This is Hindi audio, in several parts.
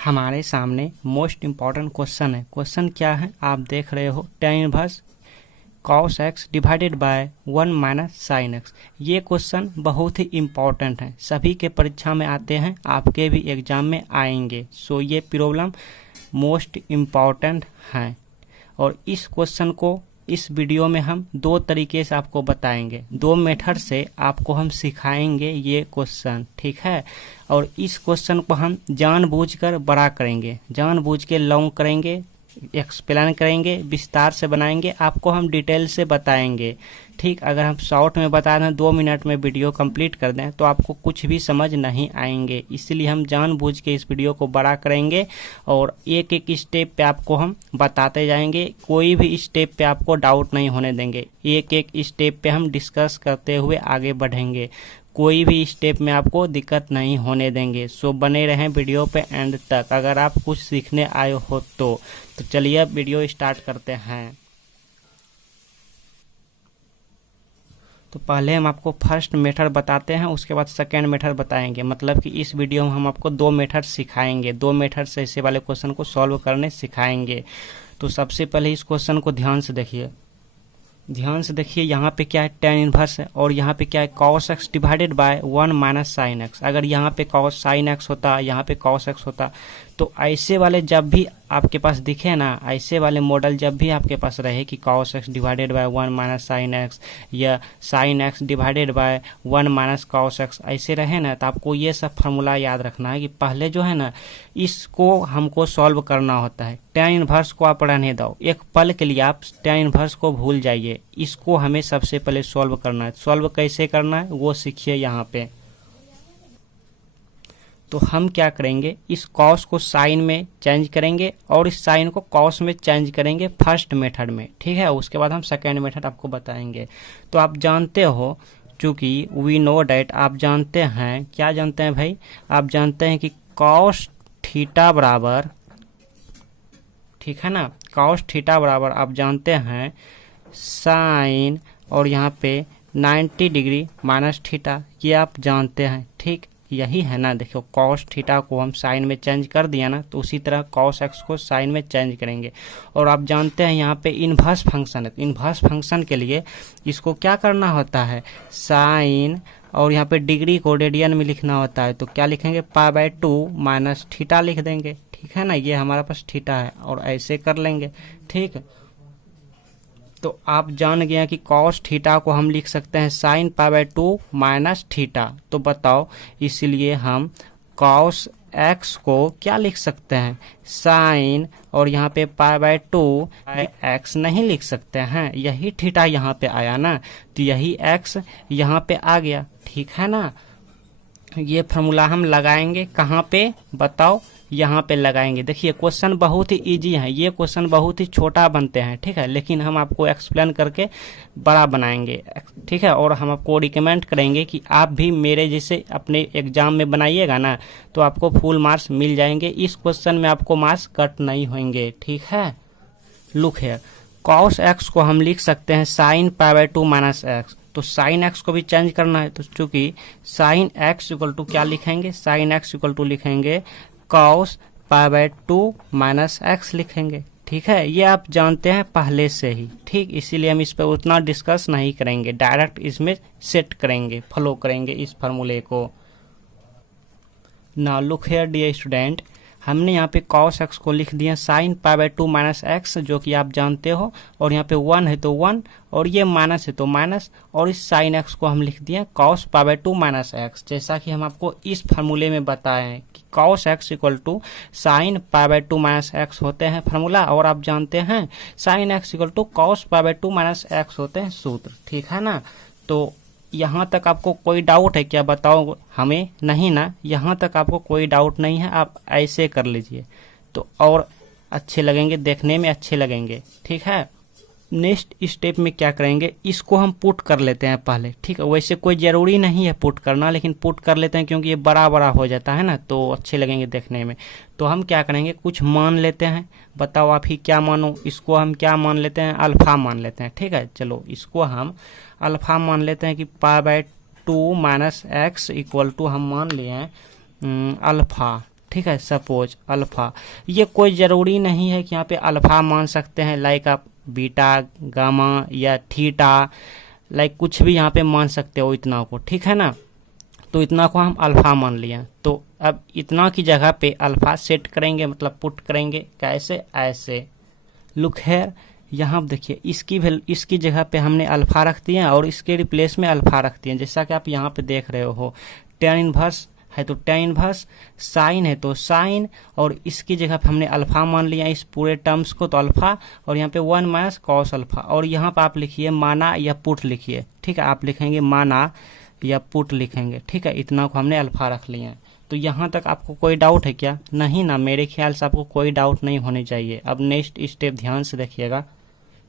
हमारे सामने मोस्ट इम्पॉर्टेंट क्वेश्चन है। क्वेश्चन क्या है आप देख रहे हो, tan inverse cos x divided by 1 minus sine x। ये क्वेश्चन बहुत ही इम्पॉर्टेंट है, सभी के परीक्षा में आते हैं, आपके भी एग्जाम में आएंगे। सो ये प्रॉब्लम मोस्ट इम्पॉर्टेंट है और इस क्वेश्चन को इस वीडियो में हम दो तरीके से आपको बताएंगे, दो मेथड से आपको हम सिखाएंगे ये क्वेश्चन, ठीक है। और इस क्वेश्चन को हम जानबूझकर बड़ा करेंगे, जानबूझ के लॉन्ग करेंगे, एक्सप्लेन करेंगे, विस्तार से बनाएंगे, आपको हम डिटेल से बताएंगे, ठीक। अगर हम शॉर्ट में बता दें 2 मिनट में वीडियो कंप्लीट कर दें तो आपको कुछ भी समझ नहीं आएंगे, इसलिए हम जानबूझ के इस वीडियो को बड़ा करेंगे और एक एक स्टेप पे आपको हम बताते जाएंगे। कोई भी स्टेप पे आपको डाउट नहीं होने देंगे, एक एक स्टेप पे हम डिस्कस करते हुए आगे बढ़ेंगे, कोई भी स्टेप में आपको दिक्कत नहीं होने देंगे। सो बने रहें वीडियो पे एंड तक, अगर आप कुछ सीखने आए हो तो चलिए अब वीडियो स्टार्ट करते हैं। तो पहले हम आपको फर्स्ट मेथड बताते हैं, उसके बाद सेकेंड मेथड बताएंगे। मतलब कि इस वीडियो में हम आपको दो मेथड सिखाएंगे, दो मेथड से ऐसे वाले क्वेश्चन को सॉल्व करने सिखाएंगे। तो सबसे पहले इस क्वेश्चन को ध्यान से देखिए, ध्यान से देखिए, यहाँ पे क्या है tan इनवर्स है और यहाँ पे क्या है cos x divided by 1 minus sine x। अगर यहाँ पे cos साइन x होता, यहाँ पे cos x होता, तो ऐसे वाले जब भी आपके पास दिखे ना, ऐसे वाले मॉडल जब भी आपके पास रहे कि cos x divided by 1 minus sine x या sin x divided by 1 minus cos x, ऐसे रहे ना, तो आपको ये सब फार्मूला याद रखना है कि पहले जो है ना इसको हमको सॉल्व करना होता है। tan इनवर्स को आप रहने दो, एक पल के लिए आप tan इनवर्स को भूल जाइए, इसको हमें सबसे पहले सॉल्व करना है। सॉल्व कैसे करना है वो सीखिए यहाँ पे। तो हम क्या करेंगे, इस cos को साइन में चेंज करेंगे और इस साइन को cos में चेंज करेंगे फर्स्ट मेथड में, ठीक है। उसके बाद हम सेकेंड मेथड आपको बताएंगे। तो आप जानते हो, चूंकि वी नो डैट, आप जानते हैं, क्या जानते हैं भाई, आप जानते हैं कि cos थीटा बराबर, ठीक है ना, cos थीटा बराबर आप जानते हैं साइन और यहाँ पे 90 डिग्री माइनस थीटा, ये आप जानते हैं, ठीक, यही है ना। देखो cos थीटा को हम साइन में चेंज कर दिया ना, तो उसी तरह cos x को साइन में चेंज करेंगे। और आप जानते हैं यहाँ पे इन्वर्स फंक्शन है, तो इन्वर्स फंक्शन के लिए इसको क्या करना होता है, साइन और यहाँ पे डिग्री को रेडियन में लिखना होता है, तो क्या लिखेंगे π/2 माइनस थीटा लिख देंगे, ठीक है ना। ये हमारे पास थीटा है और ऐसे कर लेंगे, ठीक। तो आप जान गया कि cos थीटा को हम लिख सकते हैं साइन π/2 माइनस थीटा। तो बताओ, इसलिए हम cos x को क्या लिख सकते हैं, साइन और यहाँ पे π/2 x नहीं लिख सकते हैं, यही थीटा यहाँ पे आया ना, तो यही x यहाँ पे आ गया, ठीक है ना। ये फार्मूला हम लगाएंगे कहाँ पे बताओ, यहाँ पे लगाएंगे। देखिए क्वेश्चन बहुत ही इजी है, ये क्वेश्चन बहुत ही छोटा बनते हैं, ठीक है, लेकिन हम आपको एक्सप्लेन करके बड़ा बनाएंगे, ठीक है। और हम आपको रिकमेंड करेंगे कि आप भी मेरे जैसे अपने एग्जाम में बनाइएगा ना, तो आपको फुल मार्क्स मिल जाएंगे, इस क्वेश्चन में आपको मार्क्स कट नहीं होंगे, ठीक है। लुक हियर, cos x को हम लिख सकते हैं साइन π/2 माइनस एक्स, तो साइन x को भी चेंज करना है, तो चूंकि साइन x इक्वल टू क्या लिखेंगे, साइन x इक्वल टू लिखेंगे cos π/2 माइनस एक्स लिखेंगे, ठीक है। ये आप जानते हैं पहले से ही, ठीक, इसीलिए हम इस पर उतना डिस्कस नहीं करेंगे, डायरेक्ट इसमें सेट करेंगे, फॉलो करेंगे इस फार्मूले को। Now look here dear student, हमने यहाँ पे cos x को लिख दिया साइन π/2 माइनस एक्स, जो कि आप जानते हो, और यहाँ पे 1 है तो 1 और ये माइनस है तो माइनस, और इस साइन x को हम लिख दिया cos π/2 माइनस एक्स, जैसा कि हम आपको इस फार्मूले में बताए हैं कि cos x equal to sine π/2 minus X होते हैं फार्मूला, और आप जानते हैं sine x equal to cos π/2 minus X होते हैं सूत्र, ठीक है ना। तो यहाँ तक आपको कोई डाउट है क्या बताओ हमें, नहीं ना, यहाँ तक आपको कोई डाउट नहीं है, आप ऐसे कर लीजिए तो और अच्छे लगेंगे, देखने में अच्छे लगेंगे, ठीक है। नेक्स्ट स्टेप में क्या करेंगे, इसको हम पुट कर लेते हैं पहले, ठीक है। वैसे कोई ज़रूरी नहीं है पुट करना, लेकिन पुट कर लेते हैं क्योंकि ये बड़ा बड़ा हो जाता है ना, तो अच्छे लगेंगे देखने में। तो हम क्या करेंगे, कुछ मान लेते हैं, बताओ आप ही क्या मानो, इसको हम क्या मान लेते हैं, अल्फ़ा मान लेते हैं, ठीक है। चलो इसको हम अल्फ़ा मान लेते हैं कि π/2 माइनस एक्स इक्वल टू हम मान लिए हैं अल्फ़ा, ठीक है, सपोज अल्फा। ये कोई ज़रूरी नहीं है कि यहाँ पे अल्फा मान सकते हैं, लाइक आप बीटा, गामा या थीटा, लाइक कुछ भी यहाँ पे मान सकते हो इतना को, ठीक है ना। तो इतना को हम अल्फा मान लिया, तो अब इतना की जगह पे अल्फा सेट करेंगे, मतलब पुट करेंगे। कैसे? ऐसे लुक है, यहाँ देखिए इसकी जगह पे हमने अल्फा रख दिया और इसके रिप्लेस में अल्फा रख दिया, जैसा कि आप यहाँ पे देख रहे हो। tan इनवर्स है तो tan इनवर्स, साइन है तो साइन, और इसकी जगह पे हमने अल्फा मान लिया इस पूरे टर्म्स को, तो अल्फा, और यहाँ पे 1 माइनस कॉस अल्फा। और यहाँ पे आप लिखिए माना या पुट लिखिए, ठीक है, आप लिखेंगे माना या पुट लिखेंगे, ठीक है। इतना को हमने अल्फा रख लिया। तो यहाँ तक आपको कोई डाउट है क्या? नहीं ना, मेरे ख्याल से आपको कोई डाउट नहीं होनी चाहिए। अब नेक्स्ट स्टेप ध्यान से देखिएगा।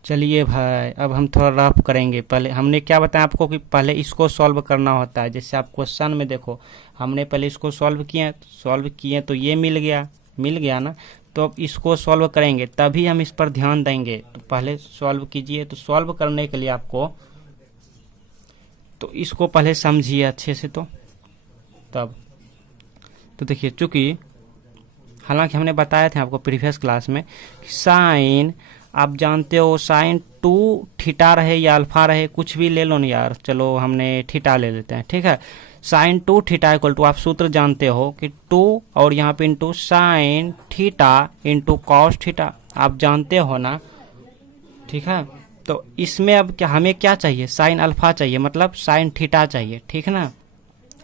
चलिए भाई, अब हम थोड़ा रफ करेंगे। पहले हमने क्या बताया आपको कि पहले इसको सॉल्व करना होता है। जैसे आप क्वेश्चन में देखो, हमने पहले इसको सॉल्व किए तो ये मिल गया ना। तो अब इसको सॉल्व करेंगे तभी हम इस पर ध्यान देंगे। तो पहले सॉल्व कीजिए। तो सॉल्व करने के लिए आपको तो इसको पहले समझिए अच्छे से, तो तब तो देखिए, चूंकि हालांकि हमने बताया था आपको प्रीवियस क्लास में साइन, आप जानते हो साइन 2 थीटा रहे या अल्फा रहे, कुछ भी ले लो ना यार, चलो हमने थीटा ले लेते हैं, ठीक है। साइन 2 थीटा इक्वल टू, आप सूत्र जानते हो कि 2 और यहाँ पे into sine theta into cos theta, आप जानते हो ना, ठीक है। तो इसमें अब क्या हमें क्या चाहिए? साइन अल्फा चाहिए, मतलब साइन थीटा चाहिए, ठीक है ना।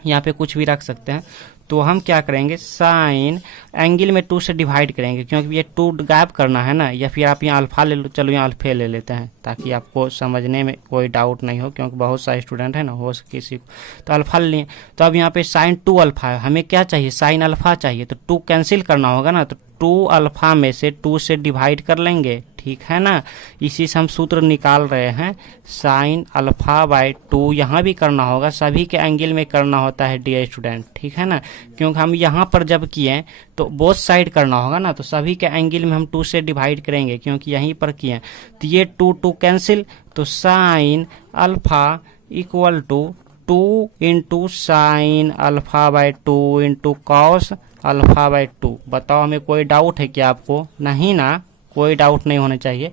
यहाँ पे कुछ भी रख सकते हैं। तो हम क्या करेंगे, साइन एंगल में 2 से डिवाइड करेंगे, क्योंकि ये 2 गायब करना है ना। या फिर आप यहाँ अल्फा ले लो, चलो यहाँ अल्फे ले लेते हैं ताकि आपको समझने में कोई डाउट नहीं हो, क्योंकि बहुत सारे स्टूडेंट है ना, हो किसी को। तो अल्फा ले लिए। तो अब यहाँ पे साइन 2 अल्फा है, हमें क्या चाहिए? साइन अल्फा चाहिए। तो 2 कैंसिल करना होगा ना, तो 2 अल्फा में से 2 से डिवाइड कर लेंगे, ठीक है ना। इसी से हम सूत्र निकाल रहे हैं, साइन अल्फा बाय 2। यहाँ भी करना होगा, सभी के एंगल में करना होता है डियर स्टूडेंट, ठीक है ना। क्योंकि हम यहाँ पर जब किए तो बोथ साइड करना होगा ना, तो सभी के एंगल में हम 2 से डिवाइड करेंगे, क्योंकि यहीं पर किए। तो ये 2 कैंसिल, तो sine alpha equal to 2 into sine alpha by 2 into cos alpha by 2। बताओ, हमें कोई डाउट है क्या आपको? नहीं ना, कोई डाउट नहीं होना चाहिए।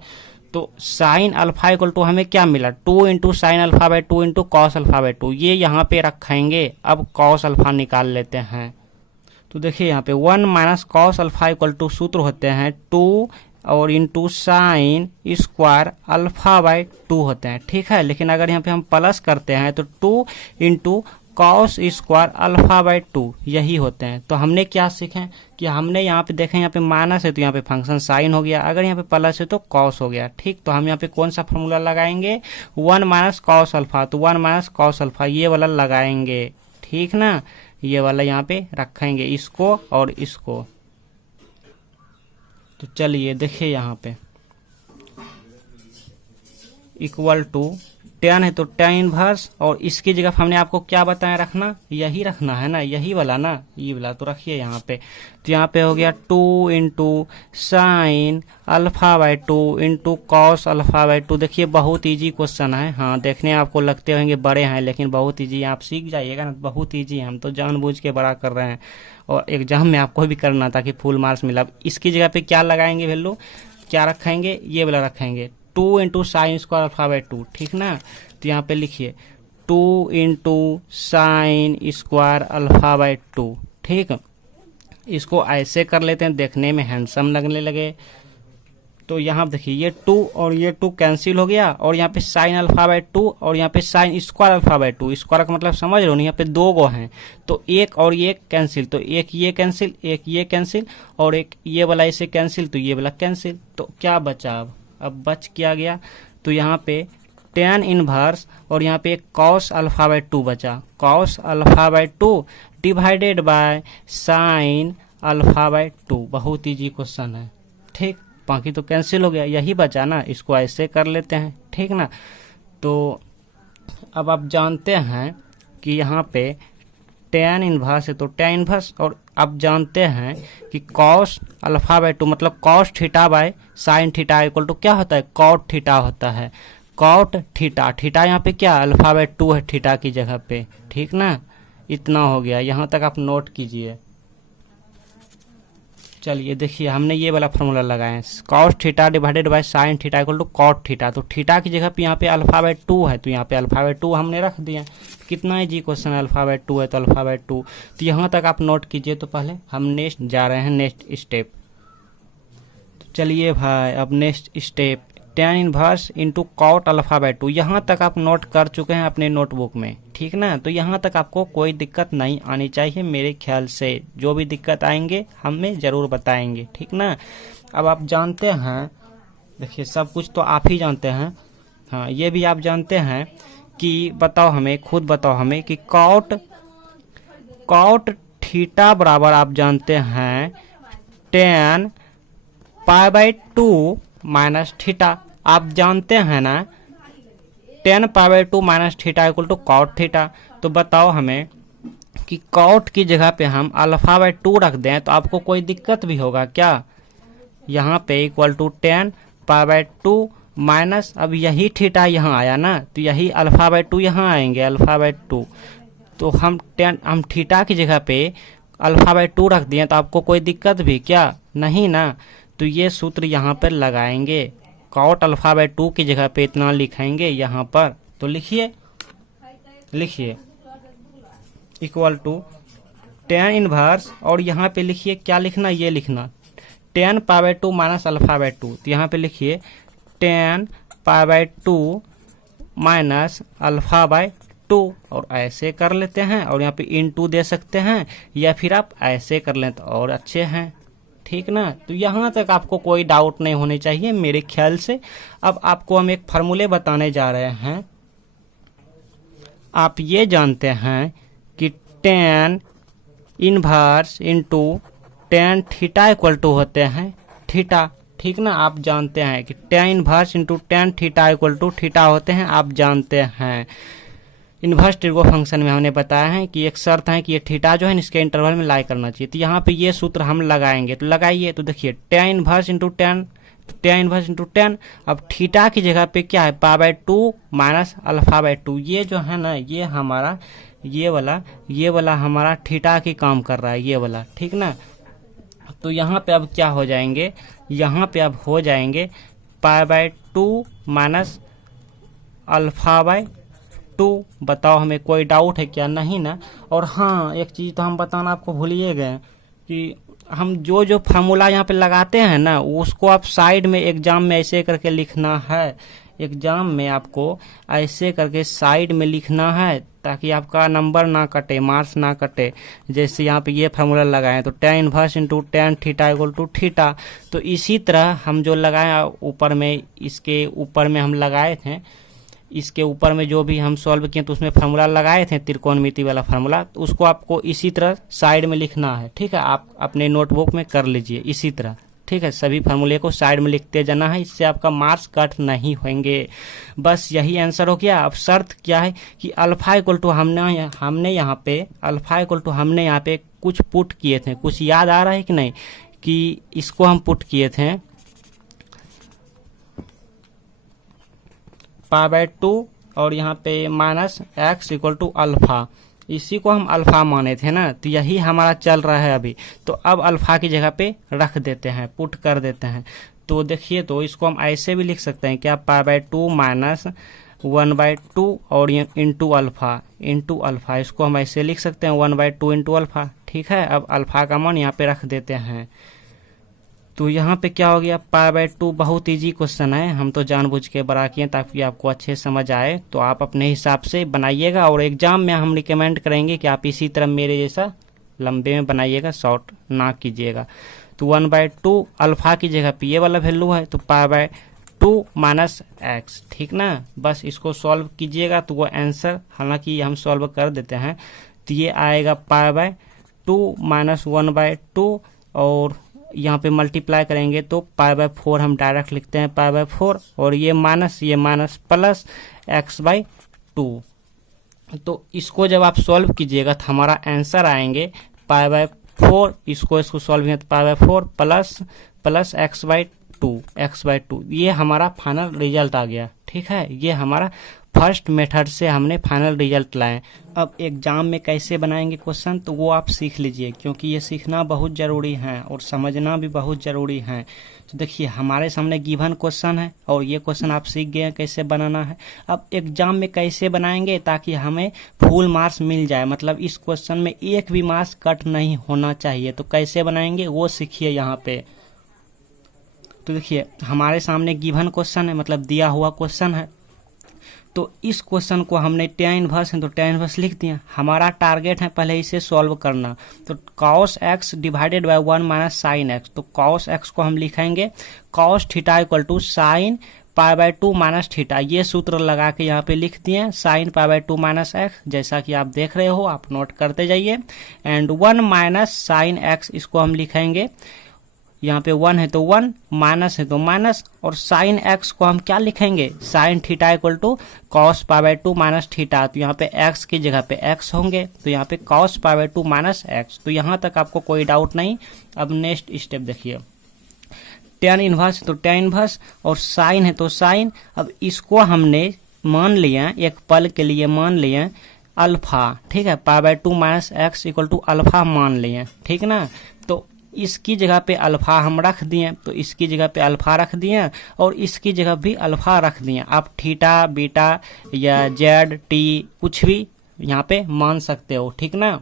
तो साइन अल्फा इक्वल टू हमें क्या मिला? 2 into sine alpha by 2 into cos alpha by 2। ये यहाँ पे रखेंगे। अब कॉस अल्फा निकाल लेते हैं। तो देखिए यहाँ पे 1 minus cos alpha equal to सूत्र होते हैं 2 और into sine square alpha by 2 होते हैं, ठीक है। लेकिन अगर यहाँ पे हम प्लस करते हैं तो 2 into cos square alpha by 2 यही होते हैं। तो हमने क्या सीखे कि हमने यहाँ पे देखें, यहाँ पे माइनस है तो यहाँ पे फंक्शन साइन हो गया, अगर यहाँ पे प्लस है तो कॉस हो गया, ठीक। तो हम यहाँ पे कौन सा फॉर्मूला लगाएंगे? 1 माइनस कॉस अल्फा, तो 1 माइनस कॉस अल्फा ये वाला लगाएंगे, ठीक ना। ये वाला यहाँ पे रखेंगे, इसको और इसको। तो चलिए देखिए यहाँ पे इक्वल टू tan है तो tan इनवर्स, और इसकी जगह हमने आपको क्या बताया रखना? यही रखना है ना, यही वाला ना, ये वाला। तो रखिए यहाँ पे। तो यहाँ पे हो गया 2 into sine alpha by 2 into cos alpha by 2। देखिए बहुत इजी क्वेश्चन है। हाँ, देखने आपको लगते होंगे बड़े हैं, लेकिन बहुत इजी है, आप सीख जाइएगा ना। बहुत इजी है, हम तो जानबूझ के बड़ा कर रहे हैं, और एग्जाम में आपको भी करना ताकि फुल मार्क्स मिला। इसकी जगह पे क्या लगाएंगे वैल्यू, क्या रखेंगे? ये वाला रखेंगे, 2 into sine square alpha by 2, ठीक ना। तो यहाँ पे लिखिए 2 into sine square alpha by 2, ठीक। इसको ऐसे कर लेते हैं, देखने में हैंडसम लगने लगे। तो यहाँ देखिए ये 2 और ये 2 कैंसिल हो गया, और यहाँ पे साइन अल्फा बाय 2 और यहाँ पे sign square alpha by 2। Square का मतलब समझ रहे हो ना, यहाँ पे 2 गो हैं, तो एक और ये कैंसिल, तो एक ये कैंसिल, एक ये कैंसिल, और एक ये वाला इसे कैंसिल, तो ये वाला कैंसिल। तो क्या बचा? अब बच क्या गया? तो यहाँ पे tan इनवर्स और यहाँ पे कॉस अल्फा बाय 2 बचा। Cos alpha by 2 divided by sign alpha by 2। बहुत इजी क्वेश्चन है, ठीक। बाकी तो कैंसिल हो गया, यही बचा ना, इसको ऐसे कर लेते हैं, ठीक ना। तो अब आप जानते हैं कि यहाँ पे tan इनवर्स है तो tan इनवर्स, और आप जानते हैं कि cos अल्फा बाय 2 मतलब cos theta by sine theta equal to क्या होता है? cot थीटा होता है। cot थीटा, थीटा यहाँ पे क्या अल्फा बाय 2 है थीटा की जगह पे, ठीक ना। इतना हो गया, यहाँ तक आप नोट कीजिए। चलिए देखिए हमने ये वाला फॉर्मूला लगाया है, cos theta divided by sine theta equal to cot theta. तो थीटा की जगह पे यहाँ पे अल्फा बाय 2 है, तो यहाँ पे अल्फा बाय 2 हमने रख दिया। कितना इजी क्वेश्चन है, अल्फा बाय 2 है तो अल्फा बाय 2। तो यहाँ तक आप नोट कीजिए। तो पहले हम नेक्स्ट जा रहे हैं, नेक्स्ट स्टेप। तो चलिए भाई अब next step, tan inverse into cot alpha by 2। यहाँ तक आप नोट कर चुके हैं अपने नोटबुक में, ठीक ना। तो यहाँ तक आपको कोई दिक्कत नहीं आनी चाहिए मेरे ख्याल से। जो भी दिक्कत आएंगे हमें ज़रूर बताएंगे, ठीक ना। अब आप जानते हैं, देखिए सब कुछ तो आप ही जानते हैं, हाँ ये भी आप जानते हैं कि बताओ हमें, खुद बताओ हमें कि कॉट थीटा बराबर आप जानते हैं tan pi by 2 minus theta. आप जानते हैं ना tan pi by 2 minus theta equal to cot theta. तो बताओ हमें कि कॉट की जगह पे हम अल्फा बाय 2 रख दें तो आपको कोई दिक्कत भी होगा क्या। यहाँ पे equal to tan pi by 2 minus, अब यही थीटा यहाँ आया ना, तो यही अल्फा बाय 2 यहाँ आएंगे, अल्फा बाय 2। तो हम थीटा की जगह पे अल्फा बाय 2 रख दिए तो आपको कोई दिक्कत भी क्या, नहीं ना। तो ये सूत्र यहाँ पर लगाएंगे, कॉट अल्फा बाय 2 की जगह पे इतना लिखेंगे यहाँ पर। तो लिखिए इक्वल टू tan इनवर्स, और यहाँ पे लिखिए क्या लिखना, ये लिखना tan pi by 2 minus alpha by 2। तो यहाँ पे लिखिए tan pi by 2 minus alpha by 2, और ऐसे कर लेते हैं, और यहाँ पे इनटू दे सकते हैं, या फिर आप ऐसे कर लें तो और अच्छे हैं, ठीक ना। तो यहाँ तक आपको कोई डाउट नहीं होने चाहिए मेरे ख्याल से। अब आपको हम एक फार्मूले बताने जा रहे हैं। आप ये जानते हैं कि tan inverse into tan theta equal to होते हैं थीटा, ठीक ना। आप जानते हैं कि tan inverse into tan theta equal to theta होते हैं, आप जानते हैं। इन्वर्स ट्रिगो फंक्शन में हमने बताया है कि एक शर्त है कि ये थीटा जो है इसके इंटरवल में लाई करना चाहिए। तो यहाँ पे ये सूत्र हम लगाएंगे, तो लगाइए। तो देखिए tan इनवर्स इंटू tan, अब थीटा की जगह पे क्या है, pi by 2 minus alpha by 2। ये जो है ना, ये हमारा ये वाला हमारा थीटा की काम कर रहा है, ये वाला, ठीक ना। तो यहाँ पे अब क्या हो जाएंगे, यहाँ पे अब हो जाएंगे पाई बाय 2 माइनस अल्फा बाय 2। बताओ हमें कोई डाउट है क्या, नहीं ना। और हाँ एक चीज़ तो हम बताना आपको भूलिए गए कि हम जो फार्मूला यहाँ पे लगाते हैं ना, उसको आप साइड में एग्जाम में ऐसे करके लिखना है। एग्जाम में आपको ऐसे करके साइड में लिखना है ताकि आपका नंबर ना कटे, मार्क्स ना कटे। जैसे यहाँ पे ये फार्मूला लगाए तो tan inverse into tan theta equal to theta. तो इसी तरह हम जो लगाए ऊपर में, इसके ऊपर में हम लगाए थे, इसके ऊपर में जो भी हम सॉल्व किए तो उसमें फार्मूला लगाए थे, त्रिकोणमिति वाला फार्मूला, तो उसको आपको इसी तरह साइड में लिखना है, ठीक है। आप अपने नोटबुक में कर लीजिए इसी तरह, ठीक है। सभी फार्मूले को साइड में लिखते जाना है, इससे आपका मार्क्स कट नहीं होंगे। बस यही आंसर हो गया। अब शर्त क्या है कि अल्फा इक्वल टू हमने यहाँ पे अल्फा इक्वल टू हमने यहाँ पे कुछ पुट किए थे, कुछ याद आ रहा है कि नहीं, कि इसको हम पुट किए थे पाई बाय 2 और यहाँ पे minus x equal to alpha, इसी को हम अल्फा माने थे ना। तो यही हमारा चल रहा है अभी। तो अब अल्फा की जगह पे रख देते हैं, पुट कर देते हैं। तो देखिए, तो इसको हम ऐसे भी लिख सकते हैं क्या, पाई बाय 2 माइनस 1/2 और इंटू अल्फा, इसको हम ऐसे लिख सकते हैं 1/2 इंटू अल्फा, ठीक है। अब अल्फा का मान यहाँ पे रख देते हैं। तो यहाँ पे क्या हो गया, पाई बाय 2। बहुत इजी क्वेश्चन है, हम तो जानबूझ के बना किए ताकि आपको अच्छे समझ आए। तो आप अपने हिसाब से बनाइएगा, और एग्जाम में हम रिकमेंड करेंगे कि आप इसी तरह मेरे जैसा लंबे में बनाइएगा, शॉर्ट ना कीजिएगा। तो 1/2 अल्फा की जगह पे ये वाला वैल्यू है, तो पाई बाय 2 माइनस एक्स, ठीक ना। बस इसको सॉल्व कीजिएगा तो वो आंसर, हालांकि हम सॉल्व कर देते हैं, तो ये आएगा पाई बाय 2 माइनस 1/2, और यहाँ पे मल्टीप्लाई करेंगे तो पाई बाय 4 हम डायरेक्ट लिखते हैं पाई बाय 4, और ये माइनस प्लस x/2। तो इसको जब आप सॉल्व कीजिएगा तो हमारा आंसर आएंगे पाई बाय 4, इसको सॉल्व किया तो पाई बाय 4 प्लस x/2। ये हमारा फाइनल रिजल्ट आ गया, ठीक है। ये हमारा फर्स्ट मेथड से हमने फाइनल रिजल्ट लाए। अब एग्जाम में कैसे बनाएंगे क्वेश्चन, तो वो आप सीख लीजिए, क्योंकि ये सीखना बहुत ज़रूरी है और समझना भी बहुत ज़रूरी है। तो देखिए हमारे सामने गिवन क्वेश्चन है और ये क्वेश्चन आप सीख गए हैं कैसे बनाना है। अब एग्जाम में कैसे बनाएंगे ताकि हमें फुल मार्क्स मिल जाए, मतलब इस क्वेश्चन में एक भी मार्क्स कट नहीं होना चाहिए। तो कैसे बनाएंगे वो सीखिए यहाँ पे। तो देखिए हमारे सामने गिवन क्वेश्चन है, मतलब दिया हुआ क्वेश्चन है। तो इस क्वेश्चन को हमने tan इनवर्स है तो tan इनवर्स लिख दिया। हमारा टारगेट है पहले इसे सॉल्व करना। तो cos x divided by 1 minus sine x, तो cos x को हम लिखेंगे cos theta equal to sine pi by 2 minus theta. ये सूत्र लगा के यहाँ पे लिख दिए sine pi by 2 minus x, जैसा कि आप देख रहे हो, आप नोट करते जाइए। एंड 1 माइनस साइन एक्स, इसको हम लिखेंगे, यहाँ पे 1 है तो 1, माइनस है तो माइनस, और साइन एक्स को हम क्या लिखेंगे, sine theta equal to cos pi by 2 minus theta. तो यहाँ पे एक्स की जगह पे एक्स होंगे, तो यहाँ पे cos pi by 2 minus x. तो यहाँ तक आपको कोई डाउट नहीं। अब नेक्स्ट स्टेप देखिए, tan इनवर्स तो tan इनवर्स, और साइन है तो साइन। अब इसको हमने मान लिया, एक पल के लिए मान लिए अल्फा, ठीक है, pi by 2 minus x equal to alpha मान लिए, ठीक ना। तो इसकी जगह पे अल्फा हम रख दिए, तो इसकी जगह पे अल्फा रख दिए और इसकी जगह भी अल्फा रख दिए। आप थीटा बीटा या जेड टी कुछ भी यहाँ पे मान सकते हो, ठीक ना।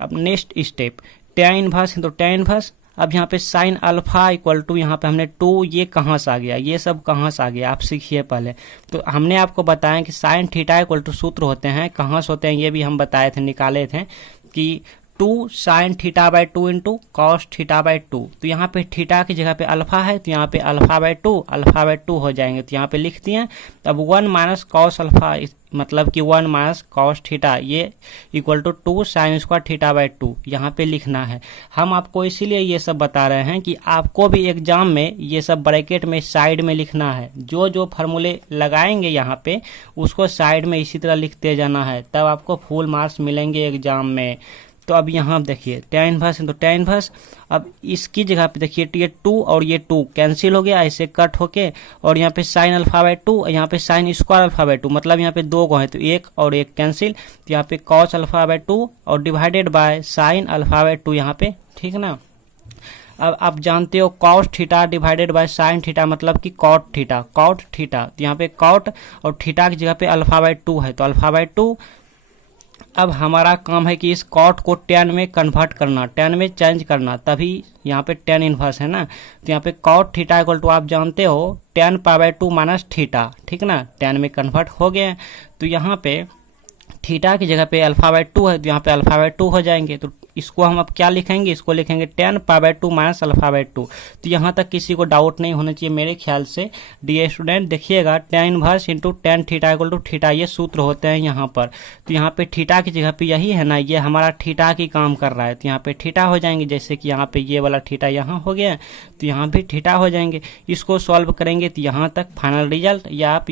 अब नेक्स्ट स्टेप, tan इनवर्स है तो tan इनवर्स। अब यहाँ पे साइन अल्फा इक्वल टू, यहाँ पे हमने 2, ये कहाँ से आ गया, ये सब कहाँ से आ गया आप सीखिए पहले। तो हमने आपको बताया कि साइन थीटा इक्वल टू सूत्र होते हैं, कहाँ से होते हैं ये भी हम बताए थे, निकाले थे कि 2 sine theta by 2 into cos theta by 2। तो यहाँ पे थीटा की जगह पे अल्फा है, तो यहाँ पे अल्फा बाय 2 हो जाएंगे, तो यहाँ पे लिख दिए। अब 1 माइनस कॉस अल्फा, मतलब कि 1 माइनस कॉस थीटा, ये equal to 2 sine square theta by 2 यहाँ पे लिखना है। हम आपको इसीलिए ये सब बता रहे हैं कि आपको भी एग्जाम में ये सब ब्रैकेट में साइड में लिखना है। जो जो फार्मूले लगाएंगे यहाँ पे उसको साइड में इसी तरह लिखते जाना है, तब आपको फुल मार्क्स मिलेंगे एग्जाम में। तो अब यहाँ देखिए tan इनवर्स है तो tan इनवर्स। अब इसकी जगह पे देखिए ये 2 और ये 2 कैंसिल हो गया, ऐसे कट होके, और यहाँ पे साइन अल्फा बाय 2, यहाँ पे साइन स्क्वायर अल्फा बाय 2, मतलब यहाँ पे 2 को है तो 1 और 1 कैंसिल, तो यहाँ पे कॉस अल्फा बाय 2 और divided by sign alpha by 2 यहाँ पे, ठीक ना। अब आप जानते हो cos theta divided by sine theta मतलब कि कॉट थीटा, तो यहाँ पे कॉट और थीटा की जगह पे अल्फा बाय 2 है तो अल्फा बाय 2। अब हमारा काम है कि इस कॉट को tan में कन्वर्ट करना, tan में चेंज करना, तभी यहाँ पे tan इनवर्स है ना। तो यहाँ पे कॉट थीटा इक्वल टू आप जानते हो tan pi by 2 minus theta, ठीक ना, tan में कन्वर्ट हो गए। तो यहाँ पे थीटा की जगह पे अल्फा बाय 2 है तो यहाँ पे अल्फा बाय 2 हो जाएंगे। तो इसको हम अब क्या लिखेंगे, इसको लिखेंगे tan pi by 2 minus alpha by 2। तो यहाँ तक किसी को डाउट नहीं होना चाहिए मेरे ख्याल से। डियर स्टूडेंट देखिएगा, tan inverse into tan theta equal to theta, ये सूत्र होते हैं यहाँ पर। तो यहाँ पे थीटा की जगह पे यही है ना, ये हमारा थीटा की काम कर रहा है, तो यहाँ पे थीटा हो जाएंगे। जैसे कि यहाँ पे ये वाला थीटा यहाँ हो गया, तो यहाँ भी थीटा हो जाएंगे। इसको सॉल्व करेंगे तो यहाँ तक फाइनल रिजल्ट, या आप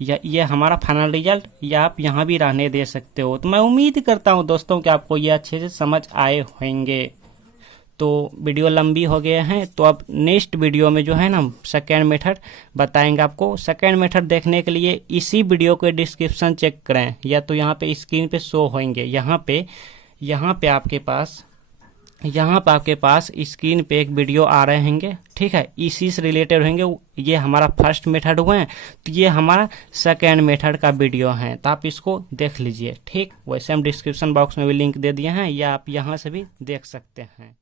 ये हमारा फाइनल रिजल्ट, या आप यहाँ भी रहने दे सकते हो। तो मैं उम्मीद करता हूँ दोस्तों कि आपको ये अच्छे से समझ आए होंगे। तो वीडियो लंबी हो गए हैं, तो अब नेक्स्ट वीडियो में जो है ना सेकेंड मेथड बताएंगे आपको। सेकेंड मेथड देखने के लिए इसी वीडियो के डिस्क्रिप्शन चेक करें, या तो यहाँ पे स्क्रीन पे शो होंगे, यहाँ पे आपके पास स्क्रीन पे एक वीडियो आ रहे होंगे, ठीक है, इसी से रिलेटेड होंगे। ये हमारा फर्स्ट मेथड हुए हैं, तो ये हमारा सेकेंड मेथड का वीडियो है, तो आप इसको देख लीजिए, ठीक। वैसे हम डिस्क्रिप्शन बॉक्स में भी लिंक दे दिए हैं, या आप यहाँ से भी देख सकते हैं।